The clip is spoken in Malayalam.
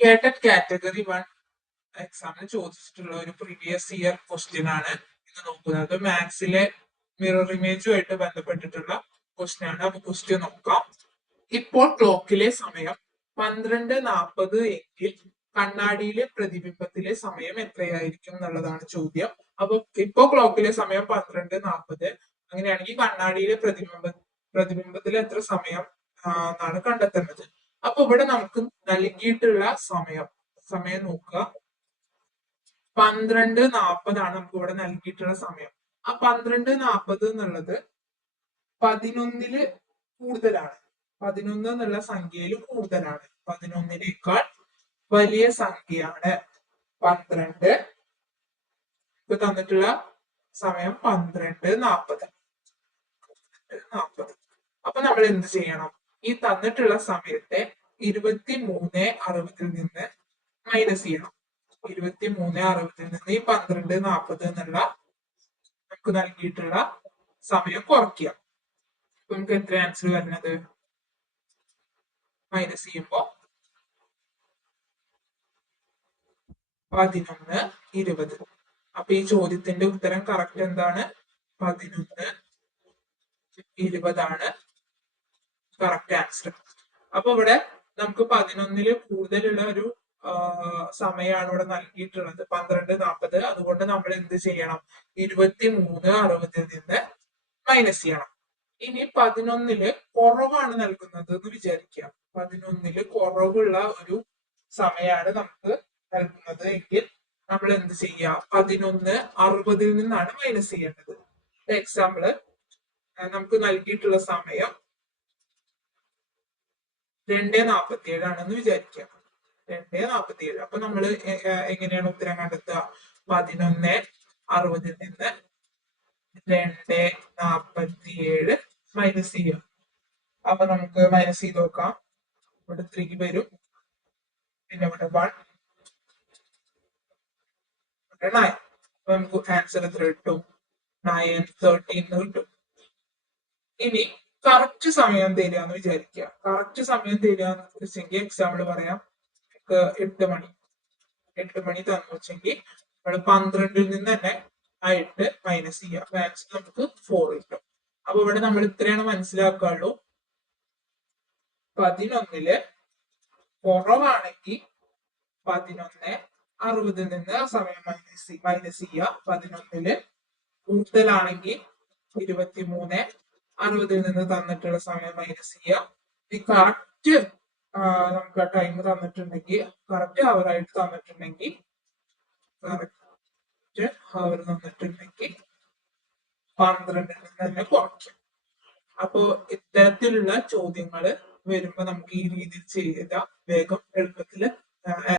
കേട്ടറ്റ് കാറ്റഗറി വൺ എക്സാമിന് ചോദിച്ചിട്ടുള്ള ഒരു പ്രീവിയസ് ഇയർ ക്വസ്റ്റ്യൻ ആണ്. ഇത് നോക്കുന്നത് മാത്സിലെ മിറർ ഇമേജുമായിട്ട് ബന്ധപ്പെട്ടിട്ടുള്ള ക്വസ്റ്റ്യൻ ആണ്. അപ്പൊ ക്വസ്റ്റ്യൻ നോക്കാം. ഇപ്പോൾ ക്ലോക്കിലെ സമയം പന്ത്രണ്ട് നാൽപ്പത് എങ്കിൽ കണ്ണാടിയിലെ പ്രതിബിംബത്തിലെ സമയം എത്രയായിരിക്കും എന്നുള്ളതാണ് ചോദ്യം. അപ്പൊ ഇപ്പോ ക്ലോക്കിലെ സമയം പന്ത്രണ്ട് നാൽപ്പത് അങ്ങനെയാണെങ്കിൽ കണ്ണാടിയിലെ പ്രതിബിംബ പ്രതിബിംബത്തിൽ എത്ര സമയം ആണ് കണ്ടെത്തേണ്ടത് അപ്പൊ ഇവിടെ നമുക്ക് നൽകിയിട്ടുള്ള സമയം സമയം നോക്കുക. പന്ത്രണ്ട് നാൽപ്പതാണ് നമുക്ക് ഇവിടെ നൽകിയിട്ടുള്ള സമയം. ആ പന്ത്രണ്ട് നാൽപ്പത് എന്നുള്ളത് പതിനൊന്നിൽ കൂടുതലാണ്. പതിനൊന്ന് എന്നുള്ള സംഖ്യയിൽ കൂടുതലാണ്. പതിനൊന്നിനേക്കാൾ വലിയ സംഖ്യയാണ്. പന്ത്രണ്ട്. ഇപ്പൊ തന്നിട്ടുള്ള സമയം പന്ത്രണ്ട് നാൽപ്പത് നാൽപ്പത് അപ്പൊ നമ്മൾ എന്ത് ചെയ്യണം? ഈ തന്നിട്ടുള്ള സമയത്തെ ഇരുപത്തി മൂന്ന് അറുപതിൽ നിന്ന് മൈനസ് ചെയ്യണം. ഇരുപത്തി മൂന്ന് അറുപതിൽ നിന്ന് ഈ പന്ത്രണ്ട് നാൽപ്പത് എന്നുള്ള നമുക്ക് നൽകിയിട്ടുള്ള സമയം കുറയ്ക്കുക. അപ്പൊ നമുക്ക് എത്ര ആൻസർ വരുന്നത്? മൈനസ് ചെയ്യുമ്പോ പതിനൊന്ന് ഇരുപത്. അപ്പൊ ഈ ചോദ്യത്തിന്റെ ഉത്തരം കറക്റ്റ് എന്താണ്? പതിനൊന്ന് ഇരുപതാണ്. കറക്റ്റ് ആൻസർ അപ്പൊ ഇവിടെ നമുക്ക് പതിനൊന്നിൽ കൂടുതലുള്ള ഒരു സമയമാണ് ഇവിടെ നൽകിയിട്ടുള്ളത്. പന്ത്രണ്ട് നാൽപ്പത് അതുകൊണ്ട് നമ്മൾ എന്ത് ചെയ്യണം? ഇരുപത്തി മൂന്ന് അറുപതിൽ നിന്ന് മൈനസ് ചെയ്യണം. ഇനി പതിനൊന്നിൽ കുറവാണ് നൽകുന്നത് എന്ന് വിചാരിക്കുക. പതിനൊന്നിൽ കുറവുള്ള ഒരു സമയമാണ് നമുക്ക് നൽകുന്നത് എങ്കിൽ നമ്മൾ എന്ത് ചെയ്യുക? പതിനൊന്ന് അറുപതിൽ നിന്നാണ് മൈനസ് ചെയ്യേണ്ടത്. എക്സാമ്പിൾ നമുക്ക് നൽകിയിട്ടുള്ള സമയം രണ്ട് നാൽപ്പത്തി ഏഴാണെന്ന് വിചാരിക്കാം. രണ്ട് നാൽപ്പത്തി ഏഴ് അപ്പൊ നമ്മൾ എങ്ങനെയാണ് ഉത്തരം കണ്ടെത്തുക? പതിനൊന്ന് അറുപതിൽ നിന്ന് രണ്ട് നാൽപ്പത്തി ഏഴ് മൈനസ് ചെയ്യാം അപ്പൊ നമുക്ക് മൈനസ് ചെയ്ത് നോക്കാം. ഇവിടെ ത്രീ വരും. പിന്നെ ഇവിടെ വൺ നയൻ അപ്പൊ നമുക്ക് ആൻസർ എത്ര കിട്ടും? നയൻ തേർട്ടീൻ കിട്ടും. ഇനി കറക്റ്റ് സമയം തരിക എന്ന് വിചാരിക്കുക കറക്റ്റ് സമയം തരിക വെച്ചെങ്കിൽ എക്സാമ്പിൾ പറയാം. എട്ട് മണി. എട്ട് മണി തന്നു വെച്ചെങ്കിൽ നമ്മൾ പന്ത്രണ്ടിൽ നിന്ന് തന്നെ ആ എട്ട് മൈനസ് ചെയ്യുക മാക്സ് നമുക്ക് ഫോർ കിട്ടും. അപ്പൊ ഇവിടെ നമ്മൾ ഇത്രയാണ് മനസ്സിലാക്കാനുള്ളൂ പതിനൊന്നിൽ കുറവാണെങ്കിൽ പതിനൊന്ന് അറുപതിൽ നിന്ന് ആ സമയം മൈനസ് മൈനസ് ചെയ്യുക പതിനൊന്നിൽ കൂടുതലാണെങ്കിൽ ഇരുപത്തിമൂന്ന് അറുപതിൽ നിന്ന് തന്നിട്ടുള്ള സമയം മൈനസ് ചെയ്യുക ഈ കറക്റ്റ് നമുക്ക് ആ ടൈം തന്നിട്ടുണ്ടെങ്കിൽ കറക്റ്റ് അവർ ആയിട്ട് തന്നിട്ടുണ്ടെങ്കിൽ കറക്റ്റ് അവർ തന്നിട്ടുണ്ടെങ്കിൽ പന്ത്രണ്ടിൽ നിന്ന് തന്നെ കുറയ്ക്കും. അപ്പോ ഇത്തരത്തിലുള്ള ചോദ്യങ്ങൾ വരുമ്പോ നമുക്ക് ഈ രീതിയിൽ ചെയ്ത വേഗം എളുപ്പത്തിൽ